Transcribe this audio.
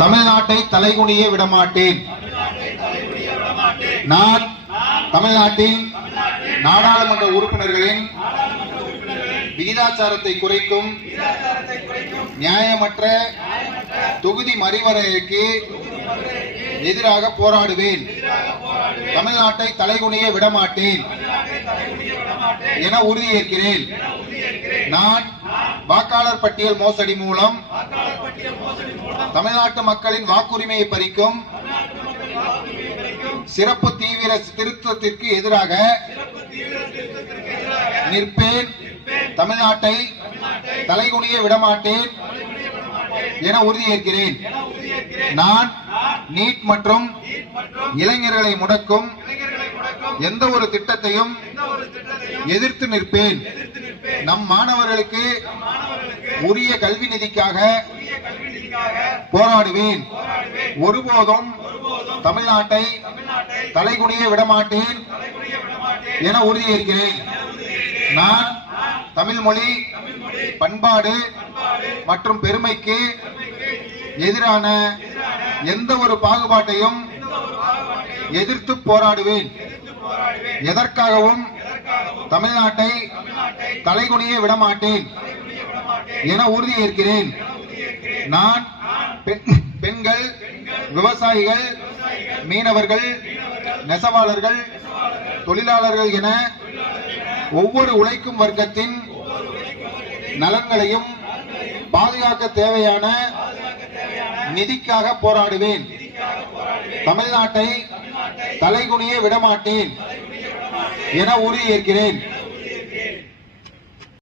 தமிழ்நாட்டை தலைகுனிய விடமாட்டேன். நான் தமிழ்நாட்டின் நாடாளுமன்ற உறுப்பினர்களின் விகிதாச்சாரத்தை குறைக்கும் நியாயமற்ற தொகுதி மறுவரையறைக்கு எதிராக போராடுவேன். தமிழ்நாட்டை தலைகுனிய விடமாட்டேன் என உறுதியேற்கிறேன். நான் வாக்காளர் பட்டியல் மோசடி மூலம் தமிழ்நாட்டு மக்களின் வாக்குரிமையை பறிக்கும் சிறப்பு தீவிர திருத்தத்திற்கு எதிராக நிற்பேன். தமிழ்நாட்டை தலைகுனிய விடமாட்டேன் என உறுதியேற்கிறேன். நான் நீட் மற்றும் இளைஞர்களை முடக்கும் எந்த ஒரு திட்டத்தையும் எதிர்த்து நிற்பேன். நம் மாணவர்களுக்கு உரிய கல்வி நிதிக்காக போராடுவேன். ஒருபோதும் தமிழ்நாட்டை தலைகுனிய விடமாட்டேன் என உறுதியேற்கிறேன். நான் தமிழ் மொழி, பண்பாடு மற்றும் பெருமைக்கு எதிரான எந்த ஒரு பாகுபாட்டையும் எதிர்த்து போராடுவேன். எதற்காகவும் தமிழ்நாட்டை தலைகுனிய விடமாட்டேன் என உறுதியேற்கிறேன். நான் பெண்கள், விவசாயிகள், மீனவர்கள், நெசவாளர்கள், தொழிலாளர்கள் என ஒவ்வொரு உழைக்கும் வர்க்கத்தின் நலன்களையும் பாதுகாக்க தேவையான நிதிக்காக போராடுவேன். தமிழ்நாட்டை தலைகுனிய விடமாட்டேன் என உறுதியேற்கிறேன்.